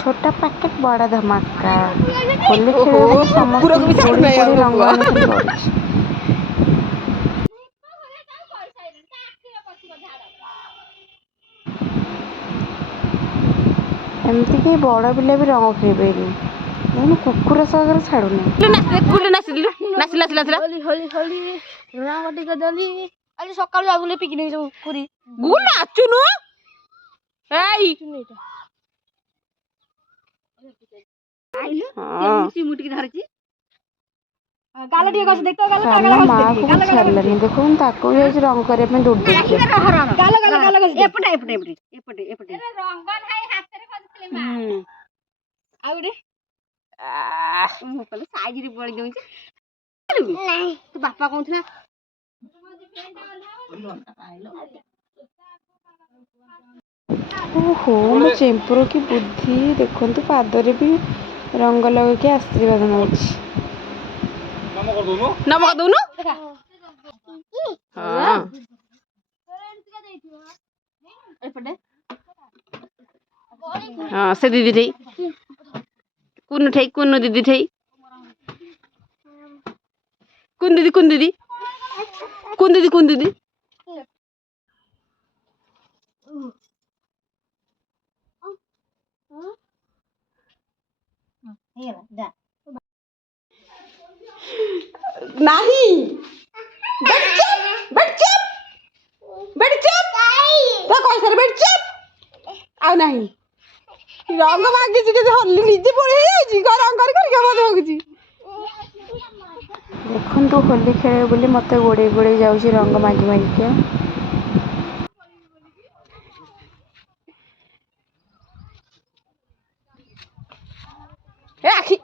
छोटा पैकेट बड़ा धमाका होली खेल समस्त रंग एमती कहीं बड़ पिला भी रंग खेबेनी कुकुर सगर छाड़ूनी सकाल आगुले पिकनिक जो पूरी नाचुनु देखो रंग करने दूर तू बापा कहूला ओहो मो चेम्पुर की बुद्धि देखो पादरे भी रंग लगे आशीर्वाद नौची नमक दौनु हाँ से दीदी ठई कुन दीदी ठई कुन दीदी नहीं बैठ चुप तो कह सर बैठ चुप आ नहीं रंग मांगी जे होली निजे पड़े जाई रंग कर मत होगी देखो होली खेल बोली मत गोड़े गोड़े जाऊँ रंग मागी मागिका आखि